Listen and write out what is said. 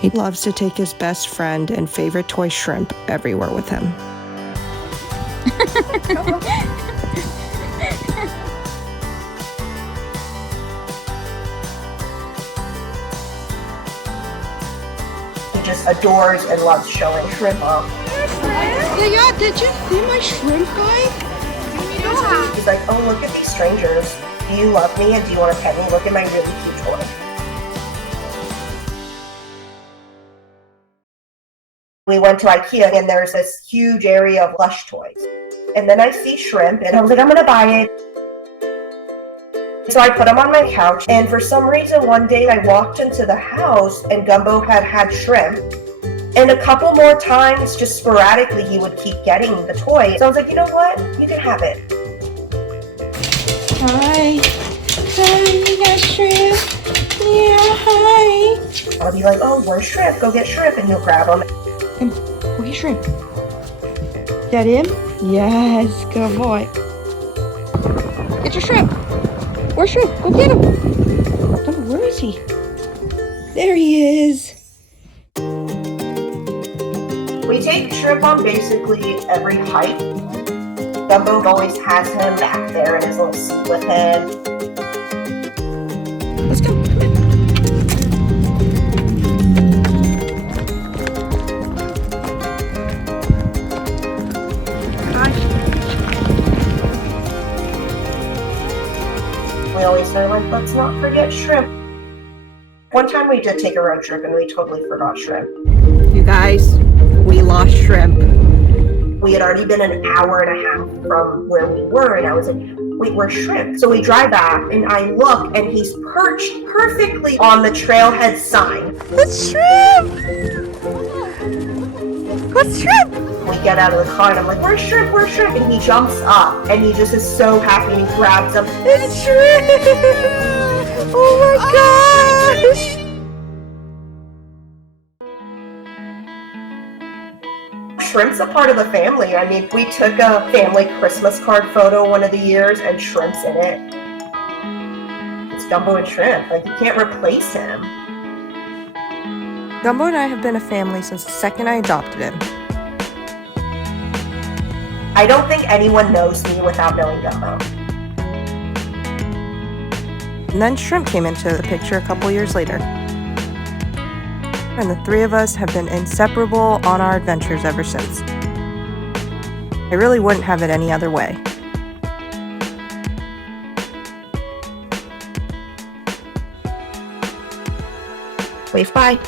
He loves to take his best friend and favorite toy shrimp everywhere with him. He just adores and loves showing shrimp off. Yeah, did you see my shrimp guy? He's like, oh, look at these strangers. Do you love me and do you want to pet me? Look at my really cute toy. We went to IKEA and there's this huge area of plush toys. And then I see shrimp and I was like, I'm gonna buy it. So I put him on my couch, and for some reason one day I walked into the house and Gumbo had shrimp. And a couple more times, just sporadically, he would keep getting the toy. So I was like, you know what? You can have it. Hi. Hi, you got shrimp? Yeah, hi. I'll be like, oh, where's shrimp? Go get shrimp, and he'll grab them. And go get shrimp. Is that him? Yes, good boy. Get your shrimp. Where's shrimp? Go get him. Oh, where is he? There he is. We take shrimp on basically every hike. Gumbo always has him back there in his little seat with him. Let's go. Come in. Hi. We always say, like, let's not forget shrimp. One time we did take a road trip and we totally forgot shrimp. You guys, we lost shrimp. We had already been an hour and a half from where we were, and I was like, wait, where's shrimp? So we drive back, and I look, and he's perched perfectly on the trailhead sign. It's shrimp! What's shrimp? We get out of the car, and I'm like, where's shrimp? Where's shrimp? And he jumps up, and he just is so happy, and he grabs him. It's shrimp! Oh my gosh! Shrimp's a part of the family. I mean, we took a family Christmas card photo one of the years, and Shrimp's in it. It's Gumbo and Shrimp. Like, you can't replace him. Gumbo and I have been a family since the second I adopted him. I don't think anyone knows me without knowing Gumbo. And then Shrimp came into the picture a couple years later. And the three of us have been inseparable on our adventures ever since. I really wouldn't have it any other way. Wave bye.